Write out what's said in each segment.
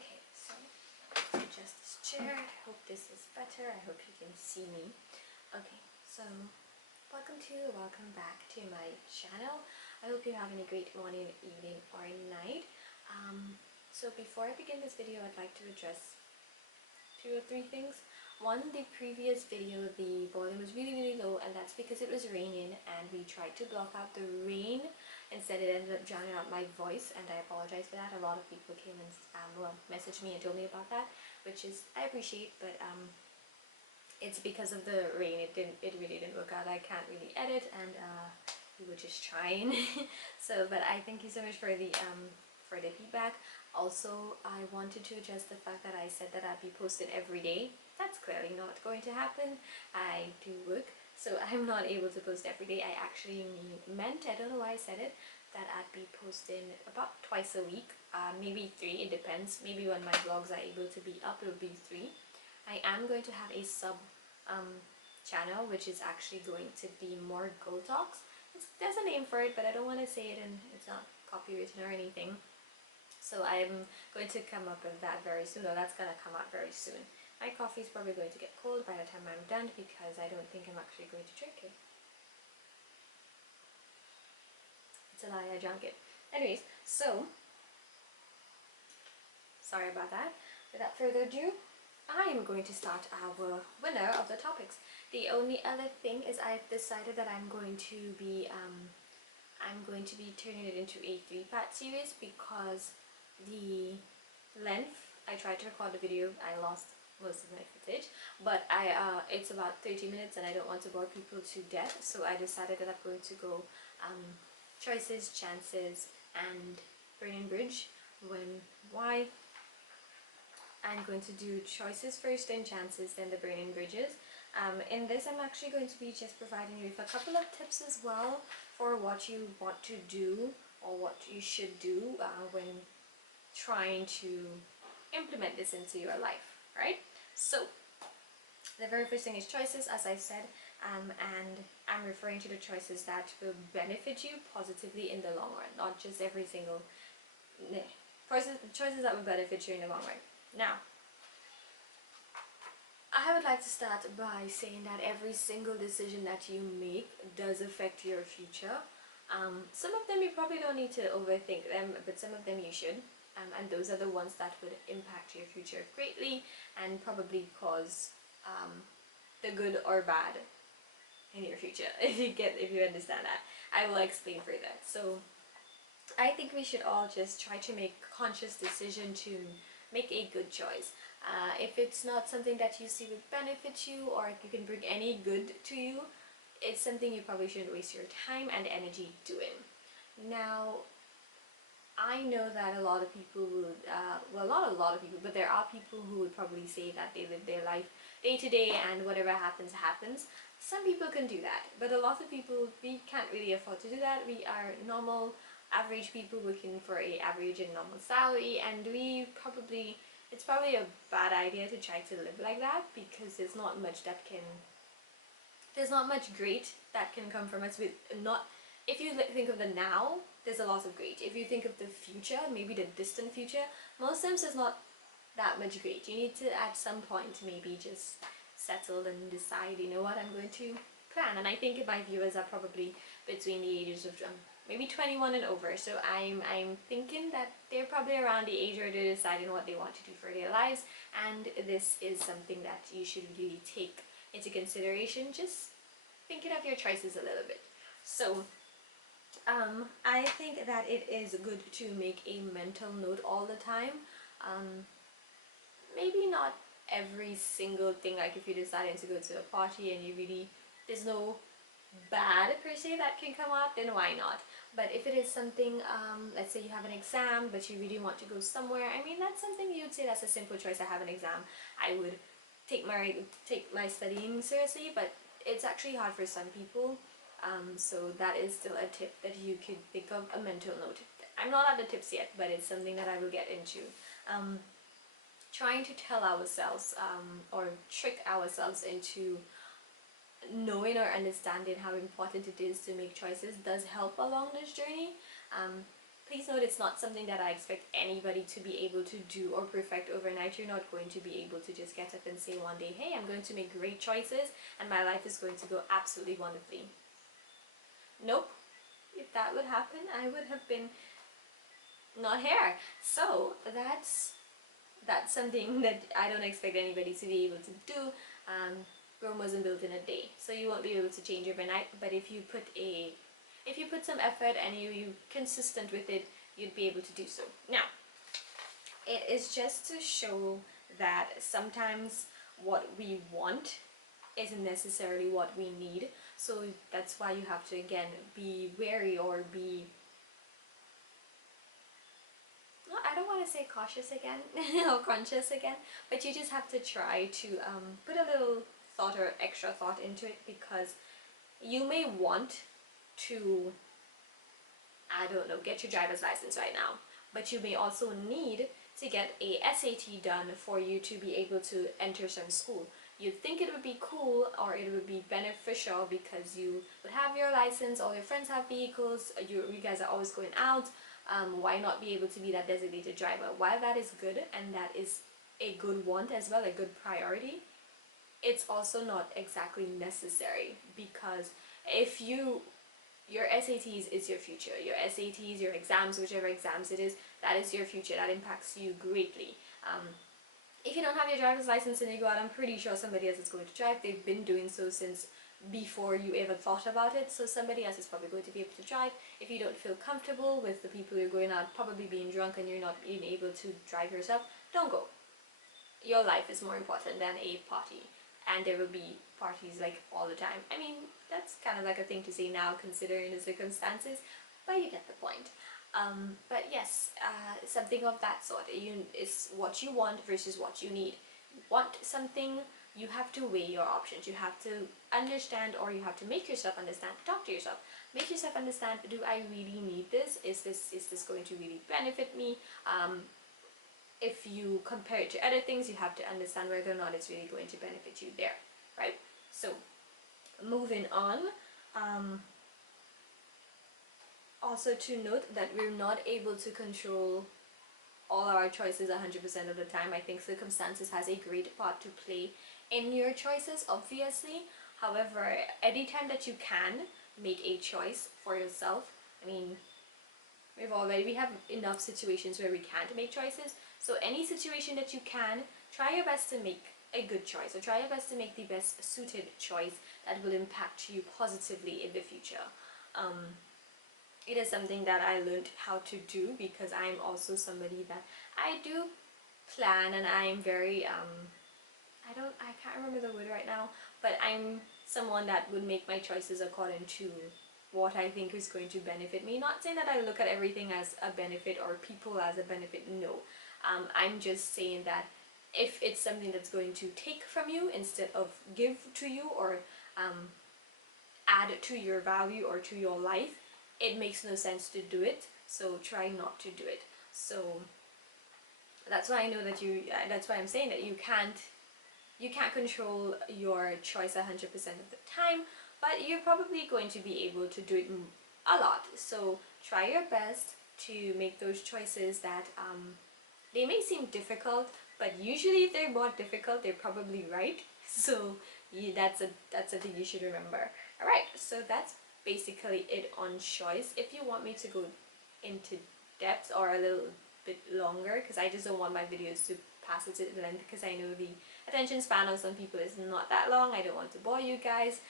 Okay, so adjust this chair. I hope this is better. I hope you can see me. Okay, so welcome back to my channel. I hope you're having a great morning, evening, or night. So before I begin this video, I'd like to address 2 or 3 things. One, the previous video, the volume was really low, and that's because it was raining and we tried to block out the rain. Instead, it ended up drowning out my voice, and I apologize for that. A lot of people came and messaged me and told me about that, which is I appreciate, but it's because of the rain. It really didn't work out. I can't really edit, and we were just trying. So, but I thank you so much for the feedback. Also, I wanted to address the fact that I said that I'd be posted every day. That's clearly not going to happen. I do work, so I'm not able to post every day. I actually meant, I don't know why I said it, that I'd be posting about twice a week, maybe 3, it depends. Maybe when my vlogs are able to be up, it'll be 3. I am going to have a sub channel, which is actually going to be more Girl Talks. There's a name for it, but I don't want to say it, and it's not copywritten or anything. So I'm going to come up with that very soon, or that's going to come out very soon. My coffee is probably going to get cold by the time I'm done, because I don't think I'm actually going to drink it. It's a lie, I drank it. Anyways, so, sorry about that. Without further ado, I am going to start our winner of the topics. The only other thing is I've decided that I'm going to be turning it into a 3-part series, because the length, I tried to record the video, I lost most of my footage, but it's about 30 minutes and I don't want to bore people to death, so I decided that I'm going to go choices, chances, and Burning Bridge. Why? I'm going to do choices first, then chances, then the burning bridges. In this, I'm actually going to be just providing you with a couple of tips as well for what you want to do or what you should do when trying to implement this into your life, right? So the very first thing is choices, as I said, and I'm referring to the choices that will benefit you positively in the long run, not just every single choices that will benefit you in the long run. Now, I would like to start by saying that every single decision that you make does affect your future. Some of them you probably don't need to overthink them, but some of them you should. And those are the ones that would impact your future greatly and probably cause the good or bad in your future, if you understand that. I will explain further. So I think we should all just try to make a conscious decision to make a good choice. If it's not something that you see would benefit you, or if you can bring any good to you, it's something you probably shouldn't waste your time and energy doing. Now, I know that a lot of people would, well, not a lot of people, but there are people who would probably say that they live their life day to day and whatever happens, happens. Some people can do that, but a lot of people, we can't really afford to do that. We are normal, average people looking for a average and normal salary, and it's probably a bad idea to try to live like that, because there's not much great that can come from us with not. If you think of the now, there's a lot of great. If you think of the future, maybe the distant future, most times there's not that much great. You need to at some point maybe just settle and decide, you know what, I'm going to plan. And I think my viewers are probably between the ages of maybe 21 and over, so I'm thinking that they're probably around the age where they're deciding what they want to do for their lives, and this is something that you should really take into consideration, just thinking of your choices a little bit. So I think that it is good to make a mental note all the time. Maybe not every single thing, like if you decided to go to a party and there's no bad per se that can come up, then why not? But if it is something, let's say you have an exam but you really want to go somewhere, I mean, that's something you'd say that's a simple choice. I have an exam, I would take my studying seriously, but it's actually hard for some people. So that is still a tip that you could think of, a mental note. I'm not at the tips yet, but it's something that I will get into. Trying to tell ourselves or trick ourselves into knowing or understanding how important it is to make choices does help along this journey. Please note, it's not something that I expect anybody to be able to do or perfect overnight. You're not going to be able to just get up and say one day, hey, I'm going to make great choices and my life is going to go absolutely wonderfully. Nope. If that would happen, I would have been not here. So that's something that I don't expect anybody to be able to do. Rome wasn't built in a day, so you won't be able to change overnight. But if you put some effort and you consistent with it, you'd be able to do so. Now, it is just to show that sometimes what we want isn't necessarily what we need. So that's why you have to, again, be wary or be, I don't want to say cautious again or conscious again, but you just have to try to put a little thought or extra thought into it, because you may want to, I don't know, get your driver's license right now, but you may also need to get a SAT done for you to be able to enter some school. You'd think it would be cool or it would be beneficial because you would have your license, all your friends have vehicles, you guys are always going out. Why not be able to be that designated driver? While that is good and that is a good want as well, a good priority, it's also not exactly necessary, because if your SATs is your future. Your SATs, your exams, whichever exams it is, that is your future. That impacts you greatly. If you don't have your driver's license and you go out, I'm pretty sure somebody else is going to drive. They've been doing so since before you ever thought about it, so somebody else is probably going to be able to drive. If you don't feel comfortable with the people you're going out, probably being drunk and you're not being able to drive yourself, don't go. Your life is more important than a party, and there will be parties like all the time. I mean, that's kind of like a thing to say now considering the circumstances, but you get the point. But yes, something of that sort. It's what you want versus what you need. You want something, you have to weigh your options. You have to understand, or you have to make yourself understand. Talk to yourself. Make yourself understand, do I really need this? Is this going to really benefit me? If you compare it to other things, you have to understand whether or not it's really going to benefit you there, right? So, moving on. Also to note that we're not able to control all our choices 100% of the time. I think circumstances has a great part to play in your choices, obviously. However, anytime that you can make a choice for yourself, I mean, we have enough situations where we can't make choices. So any situation that you can, try your best to make a good choice, or try your best to make the best suited choice that will impact you positively in the future. It is something that I learned how to do, because I'm also somebody that I do plan, and I'm very I can't remember the word right now, but I'm someone that would make my choices according to what I think is going to benefit me. Not saying that I look at everything as a benefit or people as a benefit, no. I'm just saying that if it's something that's going to take from you instead of give to you, or add to your value or to your life, it makes no sense to do it. So try not to do it. So that's why I know that that's why I'm saying that you can't control your choice 100% of the time, but you're probably going to be able to do it a lot. So try your best to make those choices that they may seem difficult, but usually if they're more difficult, they're probably right. So that's a thing you should remember. Alright, so that's basically it on choice. If you want me to go into depth or a little bit longer, because I just don't want my videos to pass its length, because I know the attention span of some people is not that long. I don't want to bore you guys.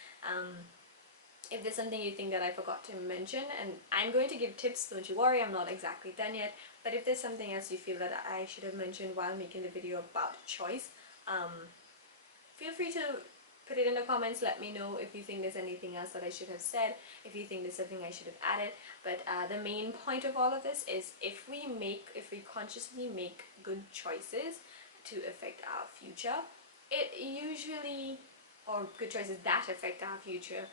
If there's something you think that I forgot to mention, and I'm going to give tips, don't you worry, I'm not exactly done yet, but if there's something else you feel that I should have mentioned while making the video about choice, feel free to put it in the comments. Let me know if you think there's anything else that I should have said, if you think there's something I should have added. But the main point of all of this is, if we consciously make good choices to affect our future, or good choices that affect our future,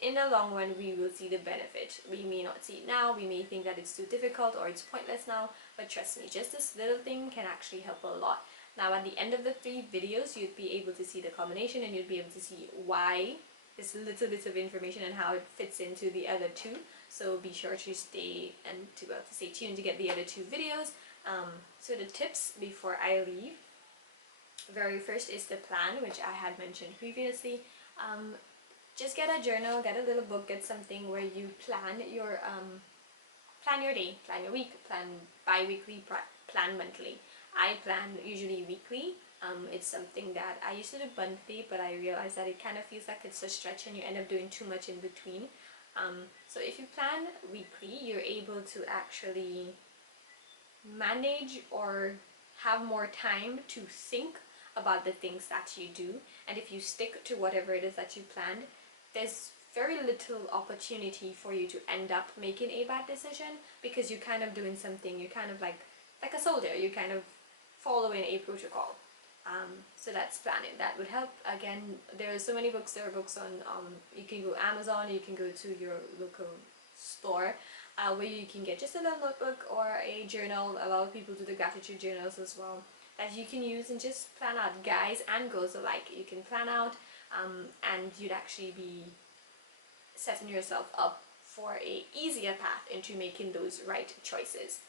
in the long run we will see the benefit. We may not see it now, we may think that it's too difficult or it's pointless now, but trust me, just this little thing can actually help a lot. Now at the end of the 3 videos, you'd be able to see the combination, and you'd be able to see why this little bit of information and how it fits into the other 2. so be sure to stay tuned to get the other 2 videos. So the tips before I leave, very first is the plan, which I had mentioned previously. Just get a journal, get a little book, get something where you plan your day, plan your week, plan bi-weekly, plan monthly. I plan usually weekly. It's something that I used to do monthly, but I realized that it kind of feels like it's a stretch and you end up doing too much in between. So if you plan weekly, you're able to actually manage or have more time to think about the things that you do. And if you stick to whatever it is that you planned, there's very little opportunity for you to end up making a bad decision, because you're kind of doing something, you're kind of like a soldier, you're kind of following a protocol. So that's planning. That would help. Again, there are so many books. There are books on, you can go Amazon, you can go to your local store, where you can get just a little notebook or a journal. A lot of people do the gratitude journals as well, that you can use and just plan out. Guys and girls alike, you can plan out, and you'd actually be setting yourself up for a easier path into making those right choices.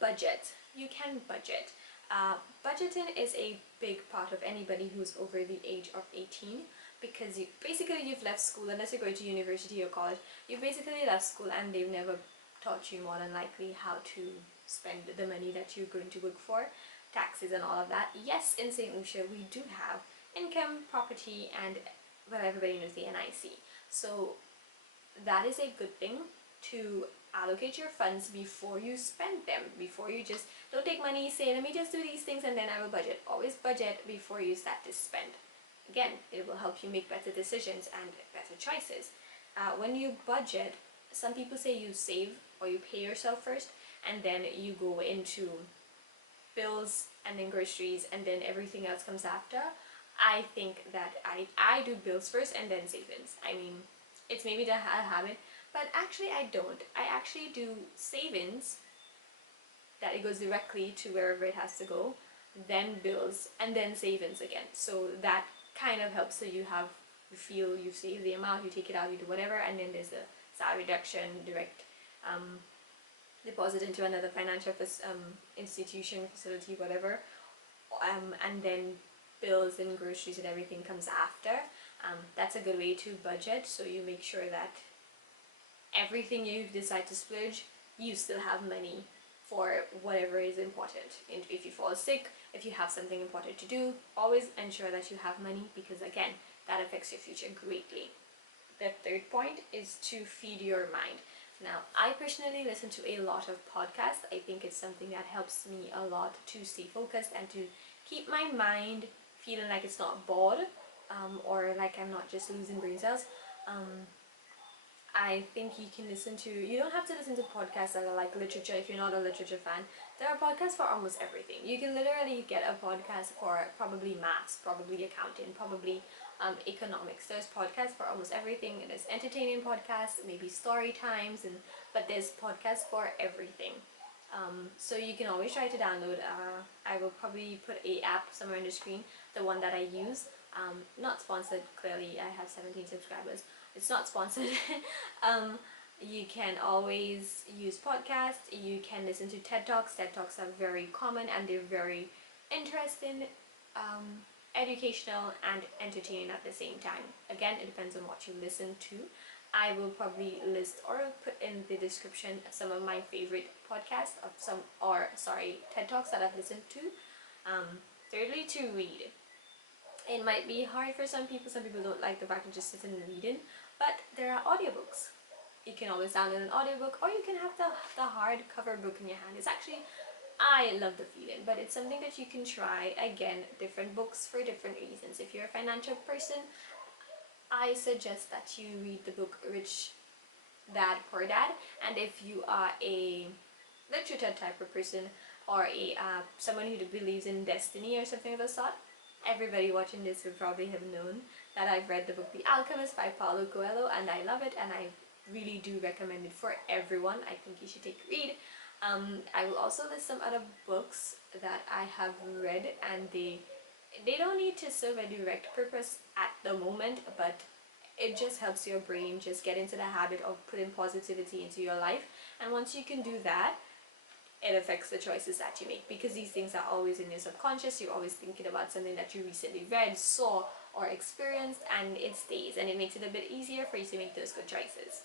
Budget. You can budget. Budgeting is a big part of anybody who's over the age of 18, because you've left school. Unless you're going to university or college, you've basically left school and they've never taught you, more than likely, how to spend the money that you're going to work for, taxes and all of that. Yes, in St. Lucia we do have income, property, and well, everybody knows the NIC. So that is a good thing, to allocate your funds before you spend them. Before you just don't take money, say let me just do these things and then I will budget. Always budget before you start to spend. Again, it will help you make better decisions and better choices. When you budget, some people say you save or you pay yourself first and then you go into bills and then groceries and then everything else comes after. I think that I do bills first and then savings. I mean, it's maybe a habit, but actually I don't. I actually do savings, that it goes directly to wherever it has to go, then bills, and then savings again. So that kind of helps, so you feel you've saved the amount, you take it out, you do whatever, and then there's the salary reduction, direct deposit into another financial institution, facility, whatever, and then bills and groceries and everything comes after. That's a good way to budget, so you make sure that everything you decide to splurge, you still have money for whatever is important. And if you fall sick, if you have something important to do, always ensure that you have money, because again, that affects your future greatly. The third point is to feed your mind. Now, I personally listen to a lot of podcasts. I think it's something that helps me a lot to stay focused and to keep my mind feeling like it's not bored, or like I'm not just losing brain cells. I think you don't have to listen to podcasts that are like literature if you're not a literature fan. There are podcasts for almost everything. You can literally get a podcast for probably maths, probably accounting, probably economics. There's podcasts for almost everything. There's entertaining podcasts, maybe story times, but there's podcasts for everything. So you can always try to download. I will probably put a app somewhere on the screen, the one that I use. Not sponsored, clearly. I have 17 subscribers. It's not sponsored. You can always use podcasts. You can listen to TED Talks. TED Talks are very common and they're very interesting, educational and entertaining at the same time. Again, it depends on what you listen to. I will probably list or put in the description some of my favorite podcasts of TED Talks that I've listened to. Thirdly, to read. It might be hard for some people. Some people don't like the fact of just sitting and reading, but there are audiobooks. You can always download an audiobook, or you can have the hardcover book in your hand. It's actually, I love the feeling, but it's something that you can try. Again, different books for different reasons. If you're a financial person, I suggest that you read the book Rich Dad Poor Dad, and if you are a literature type of person, or a someone who believes in destiny or something of the sort, everybody watching this will probably have known that I've read the book The Alchemist by Paulo Coelho, and I love it, and I really do recommend it for everyone. I think you should take a read. I will also list some other books that I have read, and they don't need to serve a direct purpose at the moment, but It just helps your brain just get into the habit of putting positivity into your life, and once you can do that, it affects the choices that you make, because these things are always in your subconscious. You're always thinking about something that you recently read, saw, or experienced, and it stays, and it makes it a bit easier for you to make those good choices.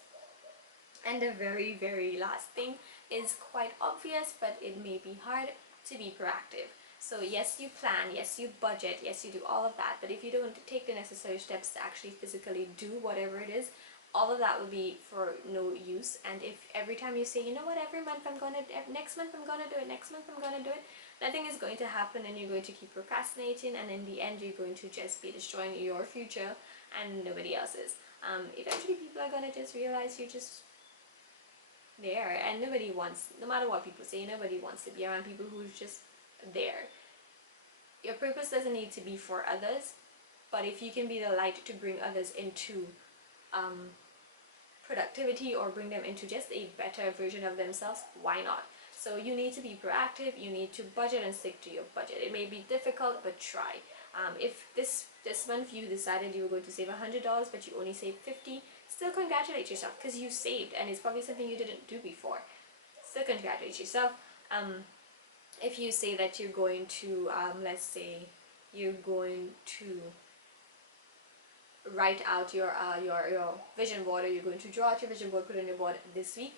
And the very, very last thing is quite obvious, but it may be hard: to be proactive. So yes, you plan, yes, you budget, yes, you do all of that, but if you don't take the necessary steps to actually physically do whatever it is, all of that will be for no use. And if every time you say, you know what, every month I'm gonna, next month I'm gonna do it, next month I'm gonna do it, nothing is going to happen, and you're going to keep procrastinating, and in the end you're going to just be destroying your future and nobody else's. Eventually people are gonna just realize you're just there, and nobody wants, no matter what people say, nobody wants to be around people who's just there. Your purpose doesn't need to be for others, but if you can be the light to bring others into productivity, or bring them into just a better version of themselves, why not? So you need to be proactive, you need to budget and stick to your budget. It may be difficult, but try. If this month you decided you were going to save $100 but you only saved 50, still congratulate yourself, because you saved, and it's probably something you didn't do before. Still congratulate yourself. If you say that you're going to, let's say you're going to write out your vision board, or you're going to draw out your vision board, put it on your board this week,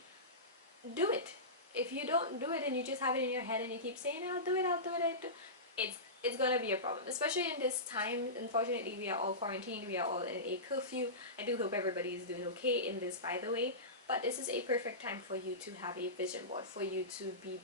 do it. If you don't do it and you just have it in your head and you keep saying, I'll do it, it's gonna be a problem, especially in this time. Unfortunately, we are all quarantined, we are all in a curfew. I do hope everybody is doing okay in this, by the way, but this is a perfect time for you to have a vision board, for you to be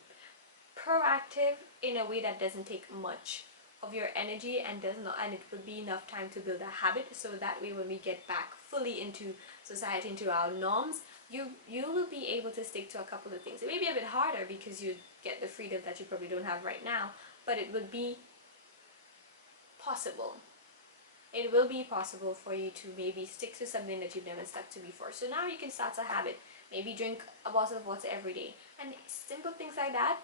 proactive in a way that doesn't take much of your energy, and it would be enough time to build a habit, so that way when we get back fully into society, into our norms, you will be able to stick to a couple of things. It may be a bit harder because you get the freedom that you probably don't have right now, but it would be possible. It will be possible for you to maybe stick to something that you've never stuck to before. So now you can start a habit. Maybe drink a bottle of water every day, and simple things like that.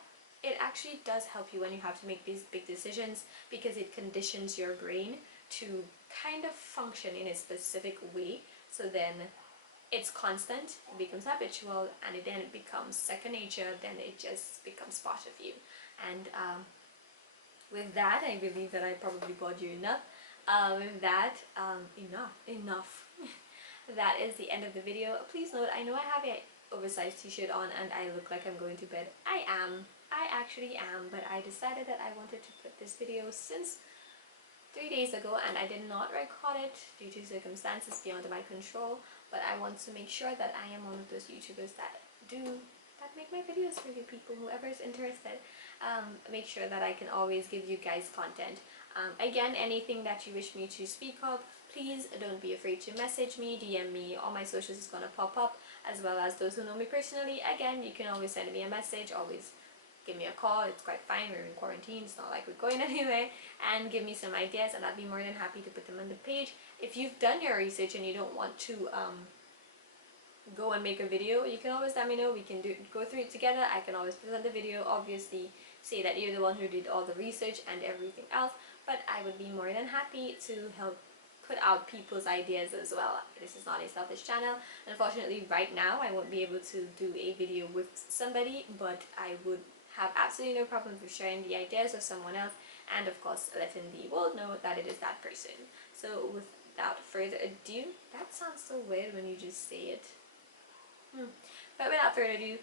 It actually does help you when you have to make these big decisions, because it conditions your brain to kind of function in a specific way. So then it's constant, it becomes habitual, and then it becomes second nature, then it just becomes part of you. And with that, I believe that I probably bored you enough. With that, enough. That is the end of the video. Please note, I know I have a oversized t-shirt on and I look like I'm going to bed. I actually am, but I decided that I wanted to put this video since 3 days ago, and I did not record it due to circumstances beyond my control. But I want to make sure that I am one of those YouTubers that make my videos for you people, whoever is interested. Make sure that I can always give you guys content. Again, anything that you wish me to speak of, please don't be afraid to message me, DM me. All my socials is gonna pop up, as well as those who know me personally. Again, you can always send me a message, always give me a call. It's quite fine, we're in quarantine, it's not like we're going anywhere. And give me some ideas, and I'll be more than happy to put them on the page. If you've done your research and you don't want to go and make a video, you can always let me know. We can go through it together. I can always present the video, obviously say that you're the one who did all the research and everything else, but I would be more than happy to help put out people's ideas as well. This is not a selfish channel. Unfortunately, right now I won't be able to do a video with somebody, but I would have absolutely no problem with sharing the ideas of someone else, and of course letting the world know that it is that person. So without further ado, that sounds so weird when you just say it. But without further ado,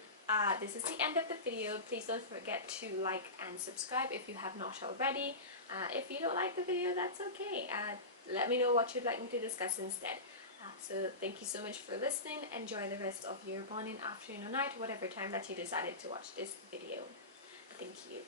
this is the end of the video. Please don't forget to like and subscribe if you have not already. If you don't like the video, that's okay. Let me know what you'd like me to discuss instead. So thank you so much for listening. Enjoy the rest of your morning, afternoon, or night, whatever time that you decided to watch this video. Thank you.